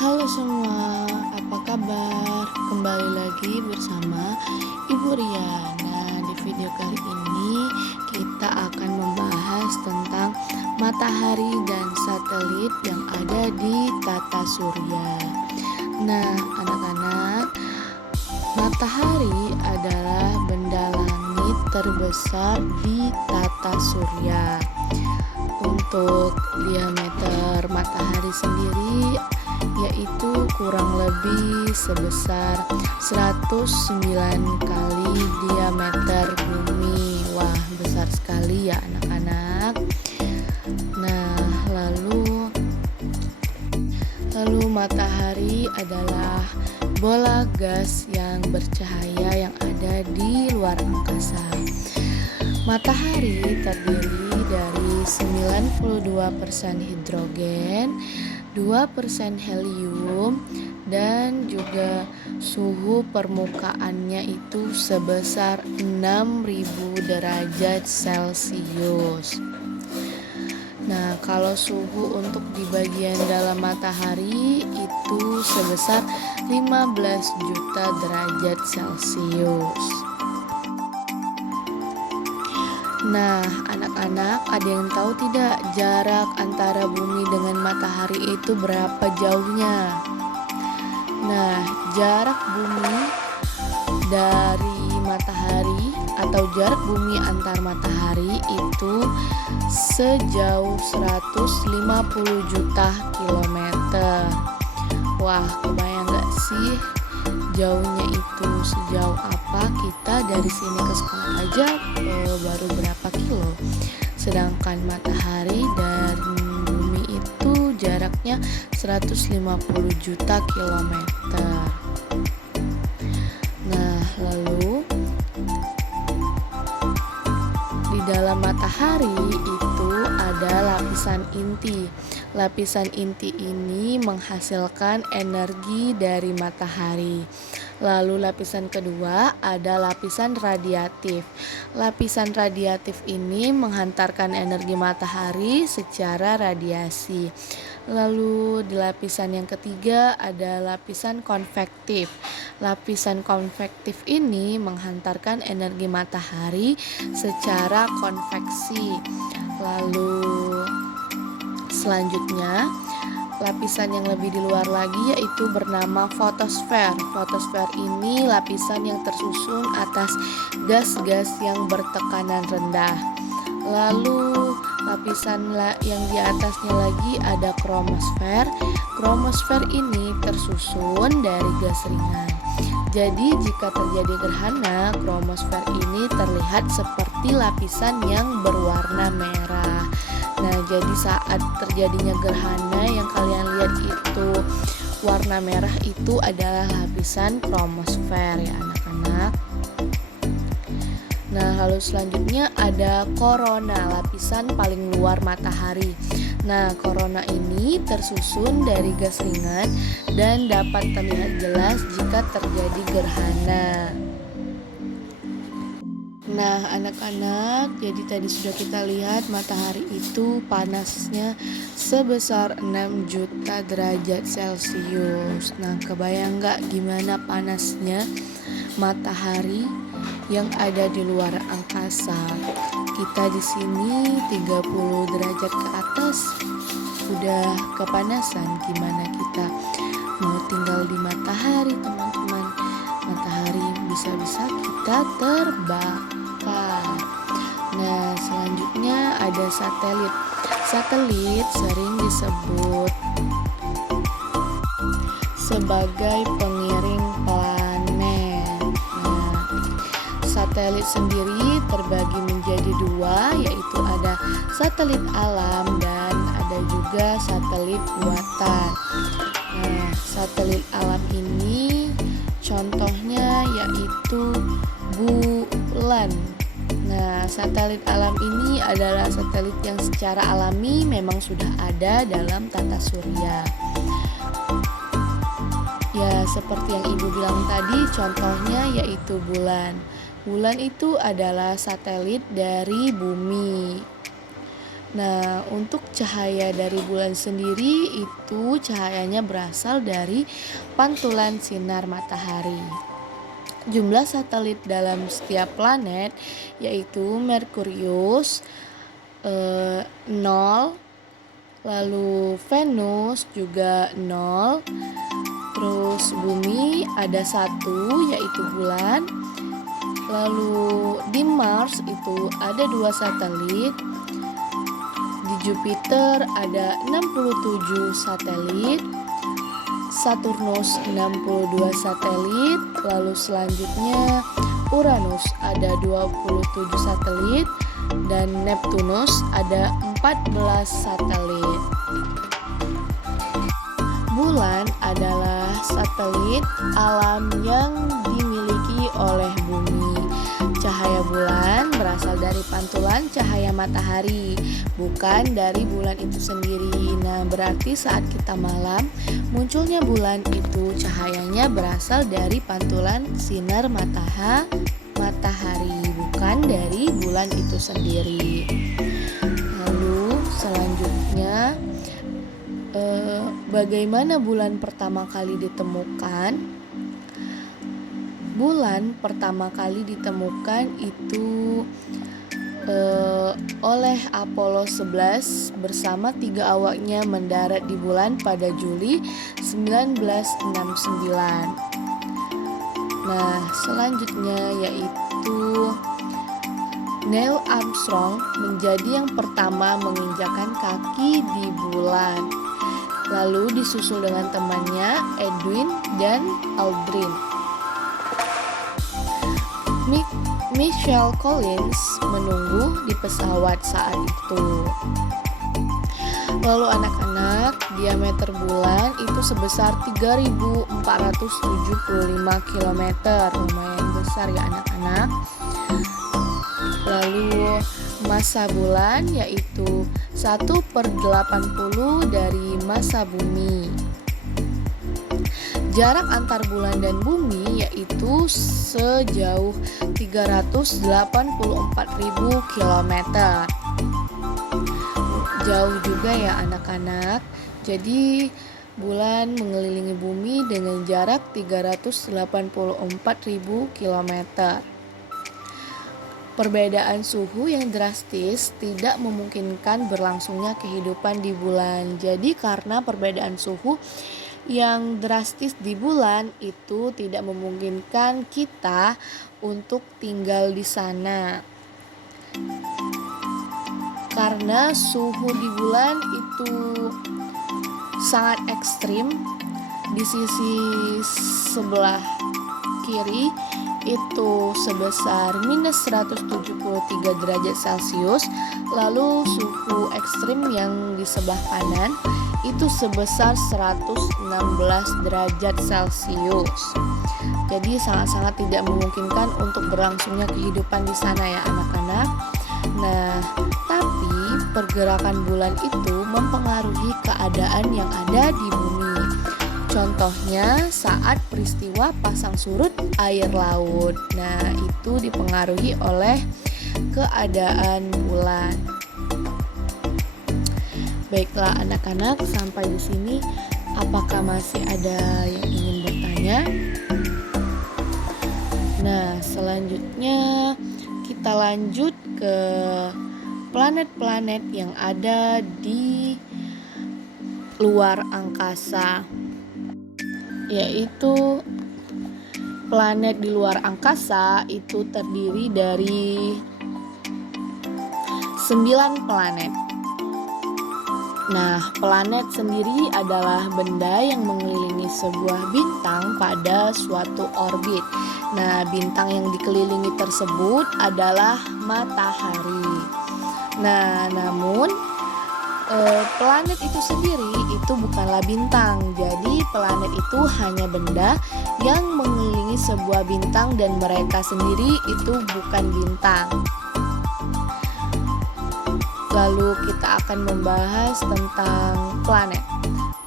Halo semua, apa kabar? Kembali lagi bersama Ibu Ria. Nah, di video kali ini kita akan membahas tentang matahari dan satelit yang ada di tata surya. Nah, anak-anak, matahari adalah benda langit terbesar di tata surya. Untuk diameter matahari sendiri yaitu kurang lebih sebesar 109 kali diameter bumi. Wah, besar sekali ya anak-anak. Nah, lalu matahari adalah bola gas yang bercahaya yang ada di luar angkasa. Matahari terdiri dari 92% hidrogen, 2% helium, dan juga suhu permukaannya itu sebesar 6000 derajat Celcius. Nah, kalau suhu untuk di bagian dalam matahari itu sebesar 15 juta derajat Celcius. Nah, anak-anak, ada yang tahu tidak jarak antara bumi dengan matahari itu berapa jauhnya? Nah, jarak bumi dari matahari atau jarak bumi antar matahari itu sejauh 150 juta kilometer. Wah, kebayang gak sih jauhnya itu sejauh apa? Kita dari sini ke sekolah aja baru berapa kilo, sedangkan matahari dan bumi itu jaraknya 150 juta kilometer. Nah, lalu di dalam matahari itu ada lapisan inti. Lapisan inti ini menghasilkan energi dari matahari. Lalu lapisan kedua ada lapisan radiatif. Lapisan radiatif ini menghantarkan energi matahari secara radiasi. Lalu di lapisan yang ketiga ada lapisan konvektif. Lapisan konvektif ini menghantarkan energi matahari secara konveksi. Lalu selanjutnya, lapisan yang lebih di luar lagi yaitu bernama fotosfer. Fotosfer ini lapisan yang tersusun atas gas-gas yang bertekanan rendah. Lalu lapisan yang di atasnya lagi ada kromosfer. Kromosfer ini tersusun dari gas ringan. Jadi jika terjadi gerhana, kromosfer ini terlihat seperti lapisan yang berwarna merah. Nah, jadi saat terjadinya gerhana yang kalian lihat itu warna merah itu adalah lapisan kromosfer ya anak-anak. Nah, lalu selanjutnya ada korona, lapisan paling luar matahari. Nah, korona ini tersusun dari gas ringan dan dapat terlihat jelas jika terjadi gerhana. Nah, anak-anak, jadi tadi sudah kita lihat matahari itu panasnya sebesar 6 juta derajat Celcius. Nah, kebayang nggak gimana panasnya matahari yang ada di luar angkasa? Kita di sini 30 derajat ke atas udah kepanasan. Gimana kita mau tinggal di matahari, teman-teman? Matahari bisa-bisa kita terbakar. Nah, selanjutnya ada satelit. Satelit sering disebut sebagai pengiring planet. Nah, satelit sendiri terbagi menjadi dua, yaitu ada satelit alam dan ada juga satelit buatan. Nah, satelit alam ini contohnya yaitu bulan. Nah, satelit alam ini adalah satelit yang secara alami memang sudah ada dalam tata surya. Ya, seperti yang Ibu bilang tadi, contohnya yaitu bulan. Bulan itu adalah satelit dari bumi. Nah, untuk cahaya dari bulan sendiri itu cahayanya berasal dari pantulan sinar matahari. Jumlah satelit dalam setiap planet yaitu Merkurius 0, lalu Venus juga 0, terus Bumi ada 1 yaitu bulan. Lalu di Mars itu ada 2 satelit. Di Jupiter ada 67 satelit. Saturnus 62 satelit. Lalu selanjutnya Uranus ada 27 satelit dan Neptunus ada 14 satelit. Bulan adalah satelit alam yang dimiliki oleh bumi. Cahaya bulan berasal dari pantulan cahaya matahari, bukan dari bulan itu sendiri. Nah, berarti saat kita malam, munculnya bulan itu cahayanya berasal dari pantulan sinar matahari, bukan dari bulan itu sendiri. Lalu selanjutnya, bagaimana bulan pertama kali ditemukan? Bulan pertama kali ditemukan itu oleh Apollo 11 bersama 3 awaknya mendarat di bulan pada Juli 1969. Nah, selanjutnya yaitu Neil Armstrong menjadi yang pertama menginjakan kaki di bulan. Lalu disusul dengan temannya Edwin dan Aldrin. Michael Collins menunggu di pesawat saat itu. Lalu anak-anak, diameter bulan itu sebesar 3.475 km. Lumayan besar ya anak-anak. Lalu massa bulan yaitu 1/80 dari massa bumi. Jarak antar bulan dan bumi yaitu sejauh 384.000 km. Jauh juga ya anak-anak. Jadi bulan mengelilingi bumi dengan jarak 384.000 km. Perbedaan suhu yang drastis tidak memungkinkan berlangsungnya kehidupan di bulan. Jadi karena perbedaan suhu yang drastis di bulan itu tidak memungkinkan kita untuk tinggal di sana. Karena suhu di bulan itu sangat ekstrim. Di sisi sebelah kiri itu sebesar minus 173 derajat Celcius. Lalu suhu ekstrim yang di sebelah kanan itu sebesar 116 derajat Celcius. Jadi sangat-sangat tidak memungkinkan untuk berlangsungnya kehidupan di sana ya anak-anak. Nah, tapi pergerakan bulan itu mempengaruhi keadaan yang ada di bumi. Contohnya saat peristiwa pasang surut air laut. Nah, itu dipengaruhi oleh keadaan bulan. Baiklah anak-anak, sampai di sini apakah masih ada yang ingin bertanya? Nah, selanjutnya kita lanjut ke planet-planet yang ada di luar angkasa. Yaitu planet di luar angkasa itu terdiri dari 9 planet. Nah, planet sendiri adalah benda yang mengelilingi sebuah bintang pada suatu orbit. Nah, bintang yang dikelilingi tersebut adalah matahari. Nah, namun planet itu sendiri itu bukanlah bintang. Jadi, planet itu hanya benda yang mengelilingi sebuah bintang dan mereka sendiri itu bukan bintang. Lalu kita akan membahas tentang planet.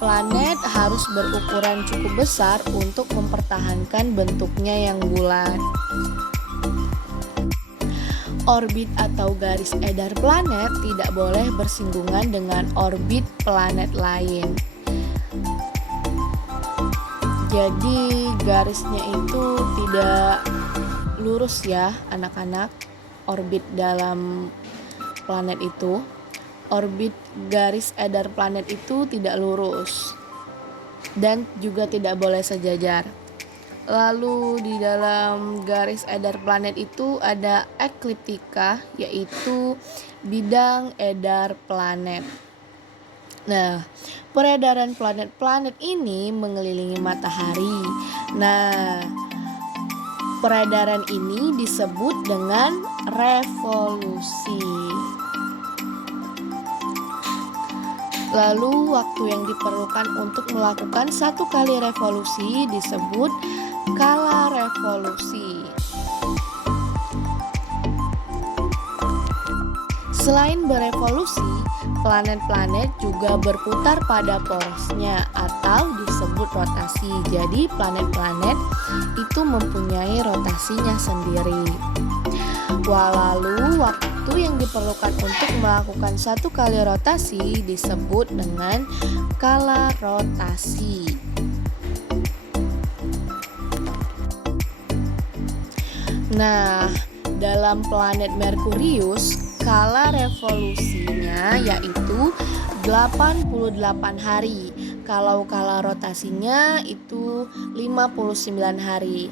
Planet harus berukuran cukup besar untuk mempertahankan bentuknya yang bulat. Orbit atau garis edar planet tidak boleh bersinggungan dengan orbit planet lain. Jadi garisnya itu tidak lurus ya anak-anak. Orbit dalam planet itu, orbit garis edar planet itu tidak lurus dan juga tidak boleh sejajar. Lalu di dalam garis edar planet itu ada ekliptika, yaitu bidang edar planet. Nah, peredaran planet-planet ini mengelilingi matahari. Nah, peredaran ini disebut dengan revolusi. Lalu waktu yang diperlukan untuk melakukan satu kali revolusi disebut kala revolusi. Selain berevolusi, planet-planet juga berputar pada porosnya atau disebut rotasi. Jadi planet-planet itu mempunyai rotasinya sendiri. Lalu waktu yang diperlukan untuk melakukan satu kali rotasi disebut dengan kala rotasi. Nah, dalam planet Merkurius, kala revolusinya yaitu 88 hari. Kalau kala rotasinya itu 59 hari.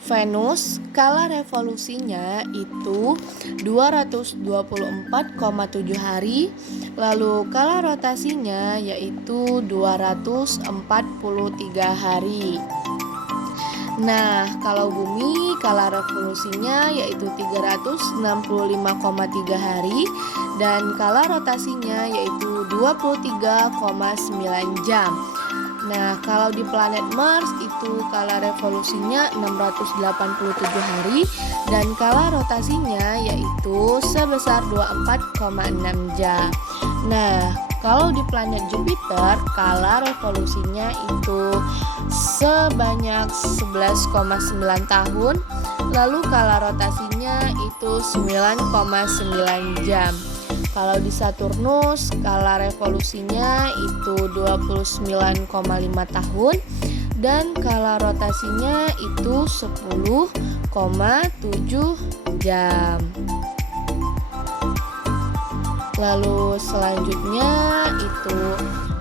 Venus, kala revolusinya itu 224,7 hari. Lalu kala rotasinya yaitu 243 hari. Nah, kalau bumi kala revolusinya yaitu 365,3 hari dan kala rotasinya yaitu 23,9 jam. Nah, kalau di planet Mars itu kala revolusinya 687 hari dan kala rotasinya yaitu sebesar 24,6 jam. Nah, kalau di planet Jupiter kala revolusinya itu sebanyak 11,9 tahun. Lalu kala rotasinya itu 9,9 jam. Kalau di Saturnus kala revolusinya itu 29,5 tahun dan kala rotasinya itu 10,7 jam. Lalu selanjutnya itu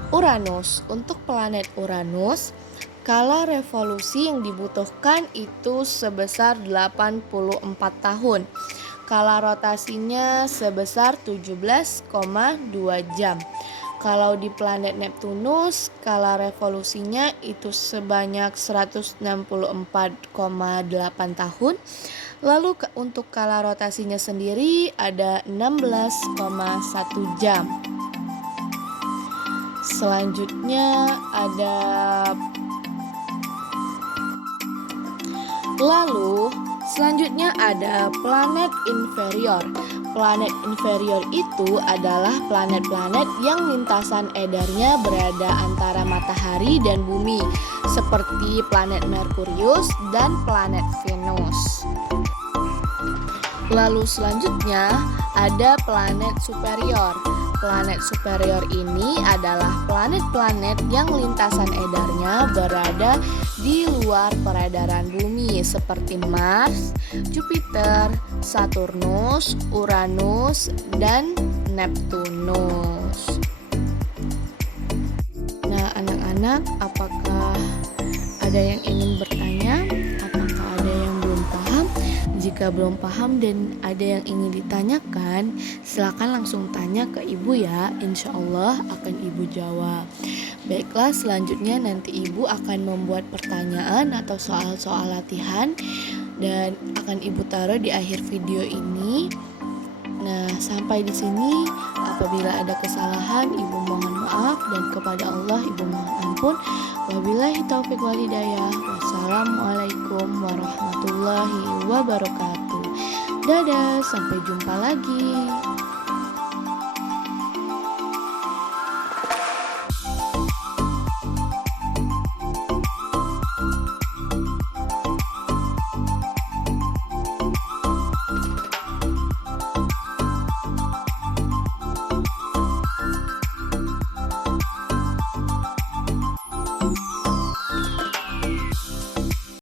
Uranus. Untuk planet Uranus, kala revolusi yang dibutuhkan itu sebesar 84 tahun. Kala rotasinya sebesar 17,2 jam. Kalau di planet Neptunus, kala revolusinya itu sebanyak 164,8 tahun. Lalu untuk kala rotasinya sendiri ada 16,1 jam. Selanjutnya ada planet inferior. Planet inferior itu adalah planet-planet yang lintasan edarnya berada antara matahari dan bumi, seperti planet Merkurius dan planet Venus. Lalu selanjutnya ada planet superior. Planet superior ini adalah planet-planet yang lintasan edarnya berada di luar peredaran bumi, seperti Mars, Jupiter, Saturnus, Uranus, dan Neptunus. Nah, anak-anak, apakah ada yang ingin bertanya? Apakah ada yang belum paham? Jika belum paham dan ada yang ingin ditanyakan, silakan langsung tanya ke ibu ya. Insya Allah akan ibu jawab. Baiklah, selanjutnya nanti ibu akan membuat pertanyaan atau soal-soal latihan dan akan ibu taruh di akhir video ini. Nah, sampai di sini. Apabila ada kesalahan, ibu mohon maaf, dan kepada Allah ibu mohon ampun. Wabillahi taufiq wal hidayah. Wassalamualaikum warahmatullahi wabarakatuh. Dadah, sampai jumpa lagi.